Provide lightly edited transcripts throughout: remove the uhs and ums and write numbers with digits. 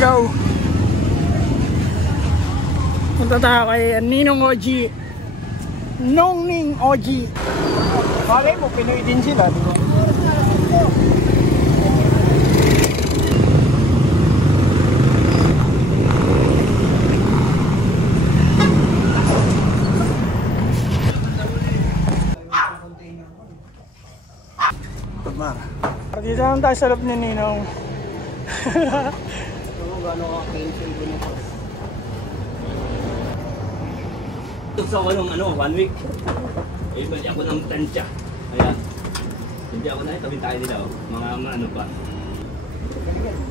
go. Punta tayo kay Ninong OG. Nongning OG. Malay mo, Pinoy din sila, di ba? Dito naman tayo sa loob ni Ninong. Sa ano, 1 week. Eh, bali ako ng tansya. Kaya, hindi ako na itabi tayo nila, oh. Mga ano pa.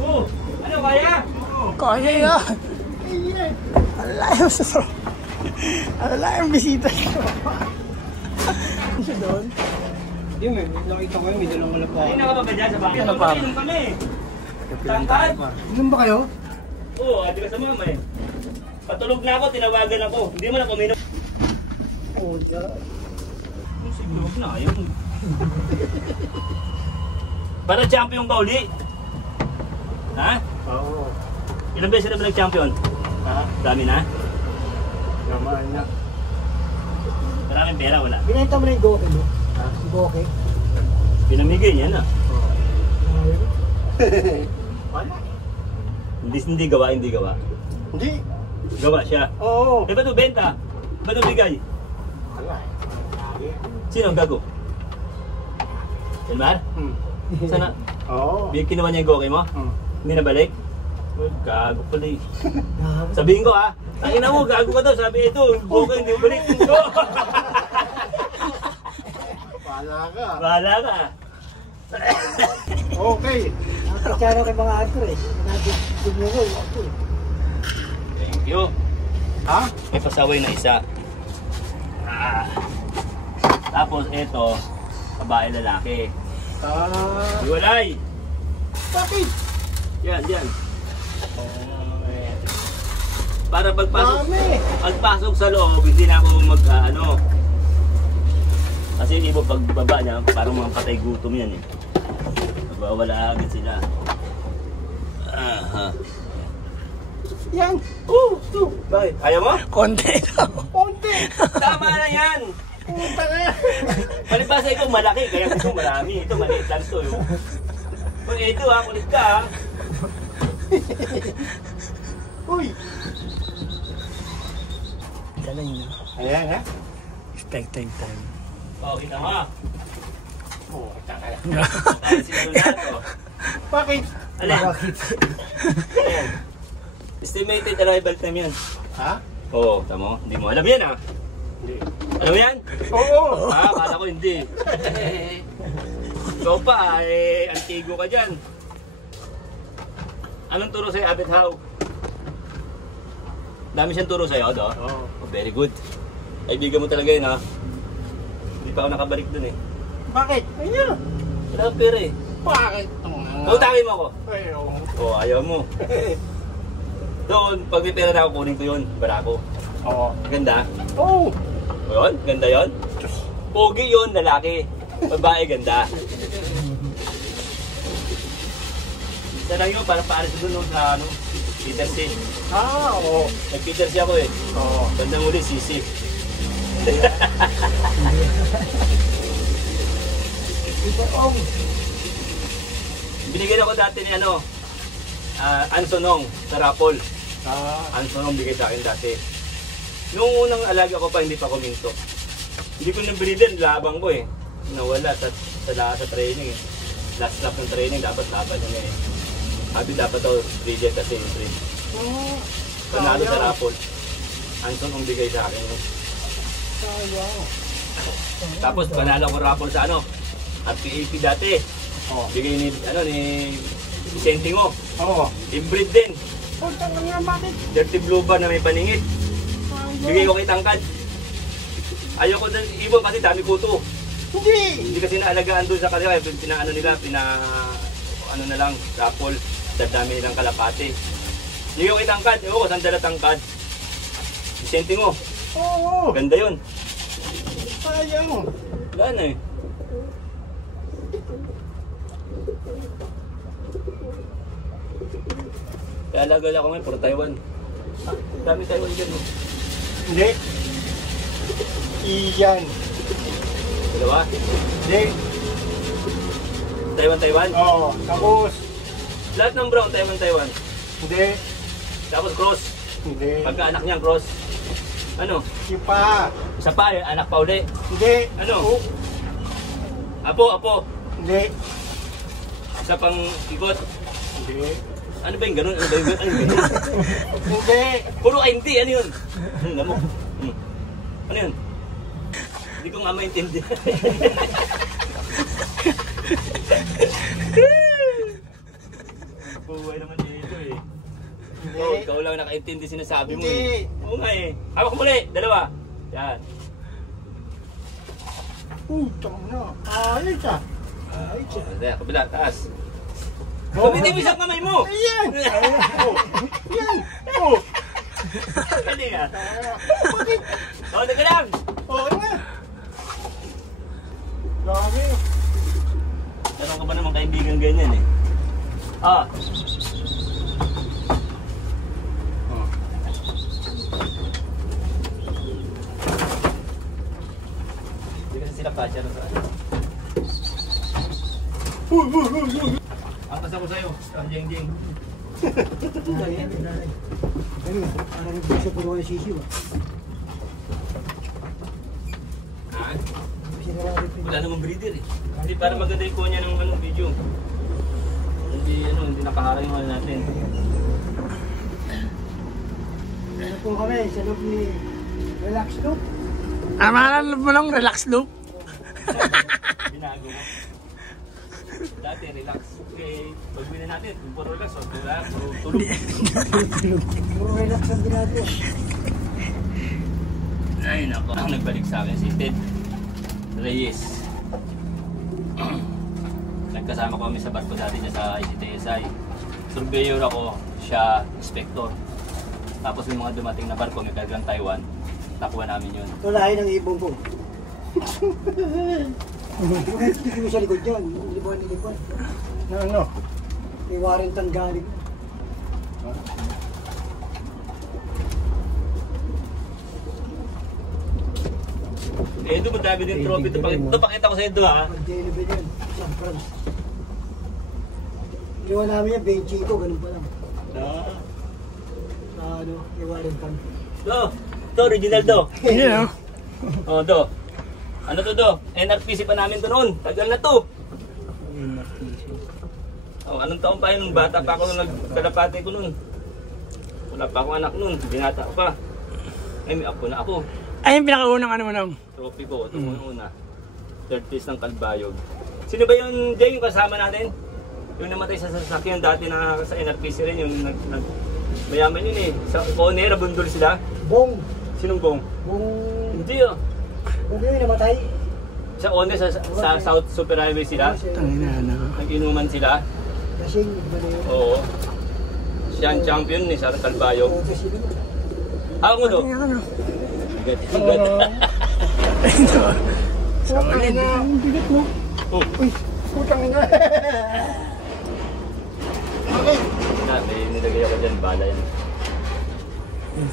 Oh! Ano, kaya? Kaya yan! Alayang sa alayang bisita siya. Ano siya doon? Hindi, may nakita ko yun, may dalang wala pa. Ay, nakaba ba dyan sa bakit? Ano pa? Inom kami. Tangkad? Inom ba kayo? Oo, ati ka sa mama eh. Patulog na ako, tinawagan ako. Hindi mo na kuminom. Oo, dyan. Siguro na, ayaw mo. Para champion ka uli. Ha? Oo. Ilang beses na ba nag-champion? Ha? Dami na? Namaan na. Maraming pera, wala. Binenta mo na yung Goke, no? Ha? Yung Goke? Pinamigay niya na. Oo. Wala. Hindi gawa, hindi gawa. Hindi. Gawa siya. Oo. Eh, ba't mo benta? Ba't mo bigay? Wala. Sino ang gago? Elmar? Sana? Oo. Kinuha niya yung goke mo? Hindi na balik? Uy, gago pala eh. Sabihin ko ha, ang ina mo, gago ka daw. Sabi ito, yung goke hindi mo balik. Wala ka. Bahala ka. Okay. Nakakachara kay mga actress. Tumuro yung actress. Thank you. Ha? May pasaway na isa. Tapos ito, babae lalaki. Iwalay! Bakit? Yan, yan. Para pagpasok sa loob, hindi na ako ano. Kasi yung iba pagbaba niya, parang mga patay gutom yan eh. Wala agad sila. Aha. Yan. Bakit? Ayaw mo? Konti daw. Konti. Tama na yan! Puta na. Palibasa ito malaki, kaya gusto marami. Ito maliit lang ito. Kung ito ha, kulit ka ha. Uy. Galing na. Ayan ha? Expecting time. O, kita mo ha. Oo, taka lang. Dahil sinulat ko. Bakit? Alin? Bakit? Estimated arrival time yan. Ha? Oo, tamo. Hindi mo alam yan ha. Hindi. Alam mo yan? Oo. Kala ko hindi. Ikaw pa, antigo ka dyan. Anong turo sa'yo, Abet How? Dami siyang turo sa'yo, do? Oo. Oh, very good. Kaibigan mo talaga yun, ha? Hindi pa ako nakabalik dun, eh. Bakit? Ayun. Wala kang pera, eh. Bakit? Utangin mo ako. Ayaw. Oo, ayaw mo. Doon, pag may pera na ako, kunin ko yun. Barako. Oo. Ganda? Oo. O yun? Ganda yun? Pogi yun, lalaki. Babae, ganda. Isa lang yun, parang paalis doon sa ano, Peter C. Oo. Nag-Peter C ako eh. Oo. Bandang uli, Sisi. Binigyan ako dati ni ano, Ansonong sa Rapol. Ansonong bigay sa akin dati. Noong unang alaga ko pa, hindi pa kuminto. Hindi ko nabili din, labang ko eh. Nawala sa training eh. Last lap ng training, dapat laban yun eh. Sabi dapat daw breeder kasi yung breed. Panalo sa Rapol. Anson ang bigay sa akin. Tapos panalo ko Rapol sa ano, RPAP dati. Bigay ni Vicente Ngo. Inbreed din. Dirty Blue Bar na may paningit. Bigay ko kay Tangkad. Ayaw ko din ibon kasi dami kuto. Hindi kasi naalagaan doon sa kanila. Pinaano nila, ano na lang, Rapol. Dami nilang kalapate. Bigay ko kay Tangkad. Oo, sandala Tangkad. Vicente Ngo. Ganda yun. Sayang. Wala na eh. Kaya lagal ako ngayon, puro Taiwan. Dami Taiwan dyan. Hindi. Iyan. Dalawa? Hindi. Taiwan. Oo. Tapos. Lahat ng brown, Taiwan. Hindi. Tapos cross. Hindi. Pagka-anak niyang cross. Ano? Yung pa. Isa pa, anak pa uli. Hindi. Ano? Apo. Hindi. Isa pang ikot. Hindi. Ano ba yung ganun? Ano ba yung ganun? Hindi. Puro ka hindi. Ano yun? Lamok. Ano yun? Hindi ko nga maintindihan. Buhay naman dito eh. Oh, ikaw lang nakaintindi sinasabi mo eh. Hindi. Oo nga eh. Hawak mo muli. Dalawa. Yan. Putang na. Ayos ah. Ayos ah. Ayan, kabila, taas. Gamitin mo isang kamay mo! Ayan! Yan! Oh! Kali nga. Bakit? Oo, teka lang! Oo na! Dami! Meron ka ba naman kaibigan ganyan eh? Ah! Hindi kasi sila kasya na sa ano. Ang kasi ako sa'yo, ang jeng-jeng. Ano, parang nagbusa puro yung sisiw ah. Ha? Sinarado yung Wala namang breeder eh. Hindi para maganda yung kuha niya ng video. Hindi nakaharang yung ano natin. Ano po kami sa loob ni Relax Loop? Amalan mo lang, relax loop. Binago mo. Dati relax. Okay, pag-win na natin. Puro relax. Puro tulog. Puro relax ang ginagawa. Ay nako. Ang nagbalik sa akin si Ted Reyes. Nagkasama ko kami sa barko dati niya sa ICTSI. Surveyor ako, siya inspector. Tapos may mga dumating na barko, may kargang Taiwan. Nakuha namin yun. Tulahin ang ibong ko. Hindi ko sa likod yun. Libuan. Ano? May Warrington galing. Eh, ito madami din trophy. Ito pakita ko sa ito ha. Mag-deliver yan. San Fran. Ginawa namin yan, benchi ko, ganun pa lang. Ano, may Warrington. To, original to. Yan o. Oh, do. Ano to do? NRPC pa namin to noon. Tagal na to. Oh, anong taon pa yun? Nung bata pa ako nung nagkalapate ko noon. Wala pa akong anak noon. Binata ko pa. Ay, may apo na ako. Ay, yung pinakaunang ano mo nang. Trophy ko. Ito muna una. Third place ng Kalbayog. Sino ba yun, Jay, yung kasama natin? Yung namatay sa sasakyan dati na sa NRPC rin. Yung mayaman yun eh. Sa Conera, bundol sila. Bong! Sinong Bong? Bong! Hindi oh. Bong yun, namatay. Sa One sa South Super Highway sila. Tangina na. Nag-inuman sila. Kasing, iba na yun. Oo. Siya ang champion ni Sara Calbayog. Oo, kasi yun. Ako do. Ano? Higat. Ito. Solid. Ang bigat mo. Oh. Uy, putang ina. May nilagay ako dyan. Bala yan.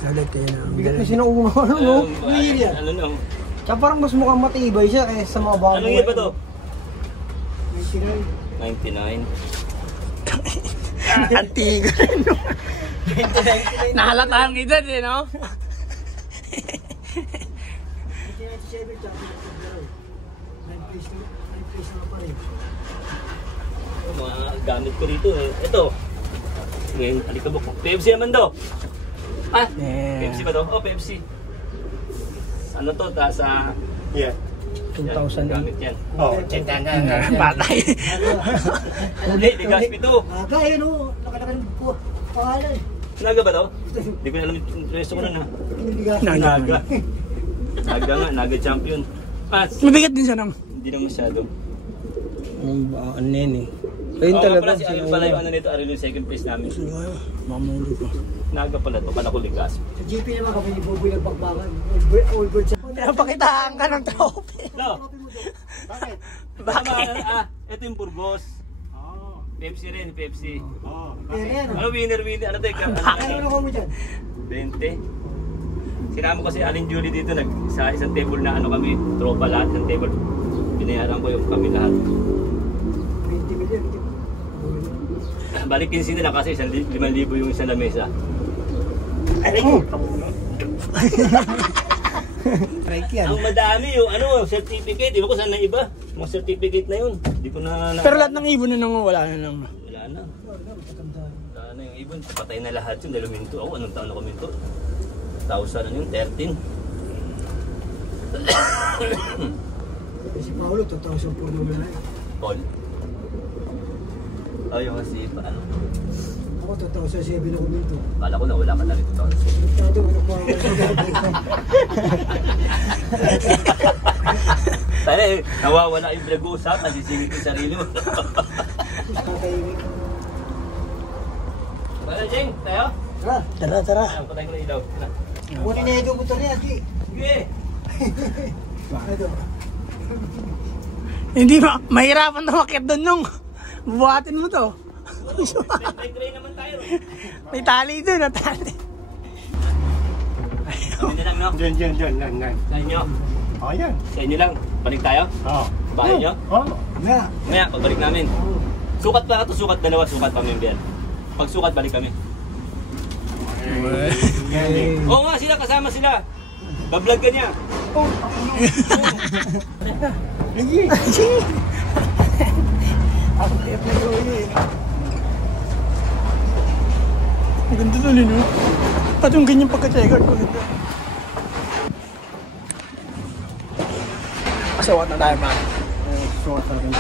Solid kayo na. Bigat na sinuunga. Ano no? Weird yan. Ano no? Tsaka parang mas mukhang matibay siya kaysa sa mga bago. Anong year ba to? 99. 99. Antigo. Nahalata ang edad eh, no? 1997, tsaka pinagpagdaro. 9 place na pa rin. Mga gamit ko dito eh. Ito. Ngayon, alikabok ko. Pepsi naman do. Ah, Yeah. Pepsi ba to? Oh, Pepsi. Ano to? Sa... Yeah. 2000. Gamit yan. Oh, patay. Hindi, Ligaspi to. Aga, yun o. Nakalaka ng pangalan. Naga ba to? Hindi ko na alam yung resto ko na. Naga. Naga nga, Naga champion. Ah, Mabigat din siya nang. hindi na masyado. Ano yun eh. Ayun talaga. Ayun pala yung ano nito, Arilo yung second place namin. Mamuli ko. Naga pala to, pala ko Ligaspi. Sa GP naman kami ni Boboy nagpagbakan. All birds. Napakitaan ka ng trophy. No. Bakit? Bakit? Ito yung Burgos. Pepsi rin, Pepsi. Ayan, Ano winner? Ano tayo? ano ko mo dyan? 20. Sinama ko si Aling Julie dito, sa isang table na ano kami, tropa lahat ng table. Binayaran ko yung kami lahat. 20 million. Balik 15 na lang kasi 5,000 yung isa na mesa. Ang madami yung certificate. Iba ko saan na iba. Mga certificate na yun. Hindi ko na... Pero lahat ng ibon na nung wala na lang. Wala na. Wala na yung ibon. Patay na lahat yun dahil huminto. Ako, anong taon ako huminto? 1,000 ano yun? 13. Si Paolo, 2,000 po naman na. Paul? Ayaw kasi paano? Ako, 2,007 ako dito. Kala ko na wala ka na rin 2,000. Ito, ano po ako. Sana nawawala yung pinag-uusap, nasisingit yung sarili mo. Kakaiwik. Tara, Jeng, tayo? Tara, tara. Alam ko tayo ng ilaw. Kunin na ito motor niya, Aki. Sige! Ito. Hindi mahirapan na makit doon nung buhatin mo to. May tray naman tayo. May tali doon, na tali. Kami na lang, no? Diyan. Sa inyo. Oh, yan. Sa inyo lang. Balik tayo? Oh. Bahay nyo? Oh. Nga. Maya, pagbalik namin. Sukat pa ito, sukat dalawa, sukat pa member. Pag sukat, balik kami. Oo nga, sila, kasama sila. Bablog ka niya. Ang tip na gawin. Ang ganda doon yun, no? At yung ganyan pagka-checkout ko. Pasawat na tayo, man. Suot na rin.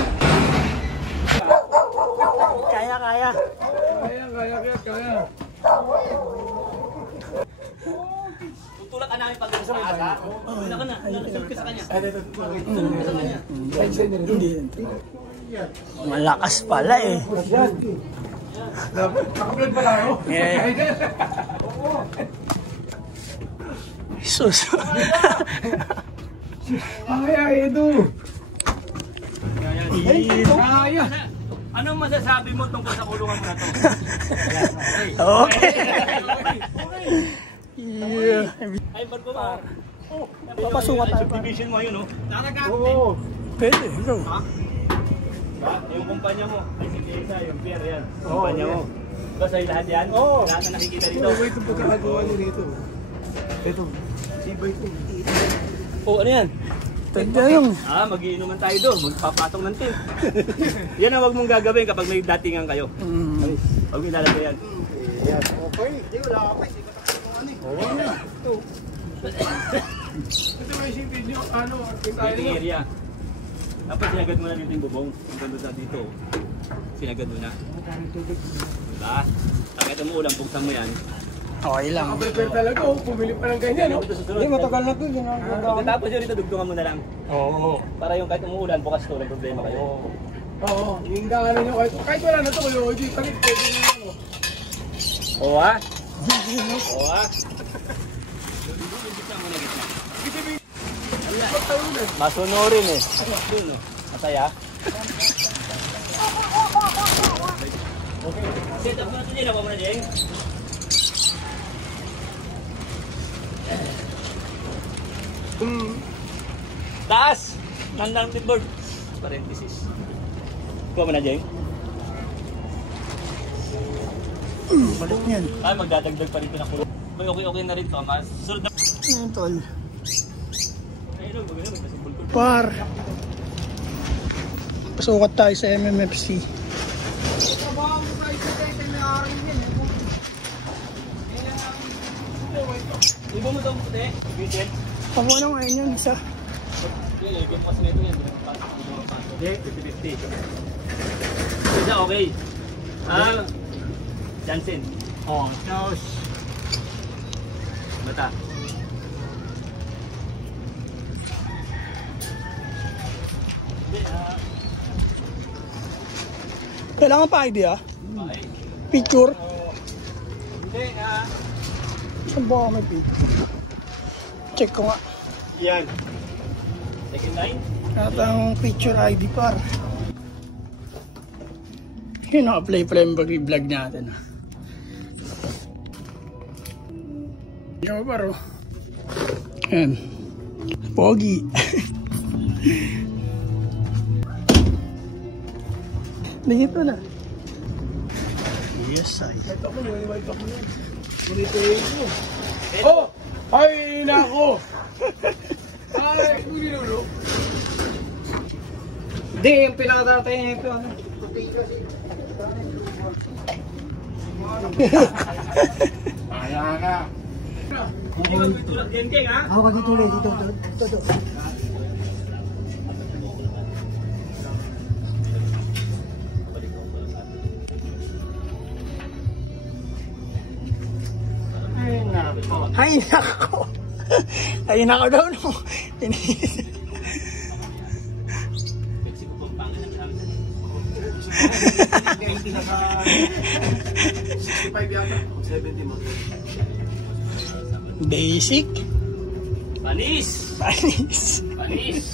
Kaya. Tutulak ka namin pag sa asa. Una ka na, nasunod ka sa kanya. Hindi. Malakas pala eh. Nakablog pala ako. Jesus. Anong masasabi mo tungkol sa kulungan mo na to? Okay. Yeah. Ay, ba't mo ba? Papasukat tayo. Subdivision mo yun, no? Oo. Pwede, go. Yung kumpanya mo, ay si Kesa, yung Pierre yan. Kumpanya mo. Ba sa'yo lahat yan? Oo. Lahat na nakikita rito. Ito itong pagkakagawa niyo rito. Ito. Sibay ito. Oh, ano yan? Tanda yung. Magiinuman tayo doon. Magpapatong ng tin. Yan ang wag mong gagawin kapag may datingan kayo. Huwag mo ilalagay yan. Yan. Okay. Hindi, wala ka pa. Oo na. Ito. Ito may isipin nyo, Waiting area. Dapat sinagad mo na dito yung bubong. Ang ganda sa dito. Sinagad mo na. Diba? Kahit umuulan, buksan mo yan. Okay lang. Prepare talaga, pumili pa ng ganyan, no? Hindi, matagal na ito. Pagkatapos yun dito, dugtungan mo na lang. Oo. Para yung kahit umuulan, bukas to, may problema kayo. Oo. Yung daan nyo, kahit wala na ito, Lodi, pwede nyo lang, oh. Oo ha? Oo ha? Masunurin eh. Doon oh. Masaya. Set up mo na ito dyan. Ako mo na dyan. Taas! Nandang timber. Parenthesis. Kuha mo na dyan. Balik niyan. Ay, magdadagdag pa rin ito na kulong. Okay na rin to. Sunod na. Yan, tol. Ayun, maganda. Magkasimbol ko. Par. Pasukat tayo sa MMFC. Ibo mo itong puti. Visit. Pamo na ngayon yun, isa. Ibo mo kasi nito yan. Hindi, 50-50. Isa okay. Jansen. Oh, tapos. Mata. Kailangan pa ID ah. Okay. Picture. Hindi, Saan ba ako may picture? Check ko nga. Yan. second line. At ang picture ID par. Yun, naka-play pala yung vlog natin. Ikaw paro. Yan. Pogi. Dito na. Yes, ay. Ito ko, wali-wali ako yan. Gunitayin ko. Oh! Ay, nako! Ay, bulinulo. Hindi, yung pinakatatay niya ito. Kaya ka. Hindi magtutulad din keng ha? Ako dito ulit, dito. Ay, nako. Ay, nako daw, no. Basic. Panis! Panis. Panis!